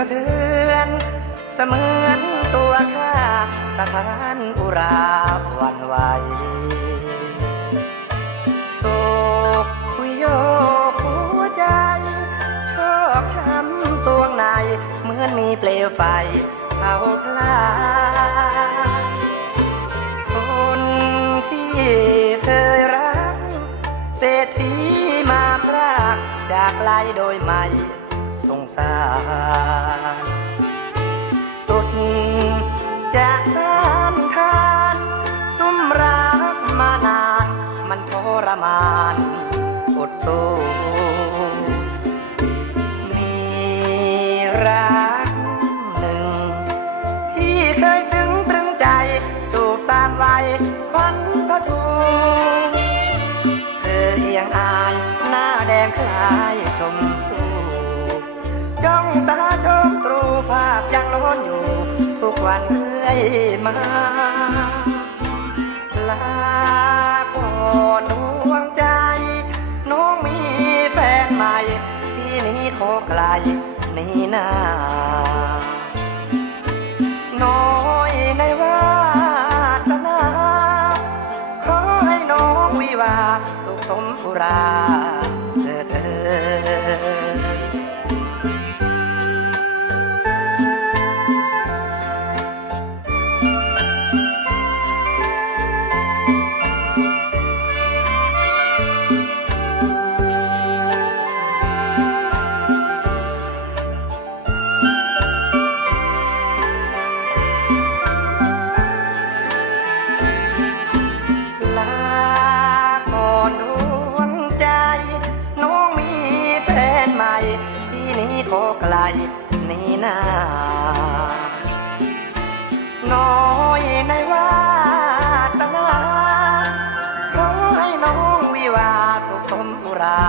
ะเทือน เสมือนตัวข้าสถานอุราวันไหวโศกคุยโยหัวใจ ชอบช้ำตวงใน เหมือนมีเปลวไฟเผาพลาคนที่เธอรักเศรษฐีมาพรากจากไลโดยไม่สงสาร มันทรมานอดสู้มีรักหนึ่ง ที่เคยซึ้งตรึงใจ จูบสานไว้ควันพระทูเธอเอียงอายหน้าแดงคล้ายชมพูจ้องตาชมตรูภาพยังล้นอยู่ ทุกวันเรื่อยมา ขอไกลนี่นาน้อยในวาตนา ขอให้น้องวิวาสุขสมปุรา ที่นี้ขอไกลนี่นาน้อยในวาตนาขอให้น้องวิวาสุขสมอุรา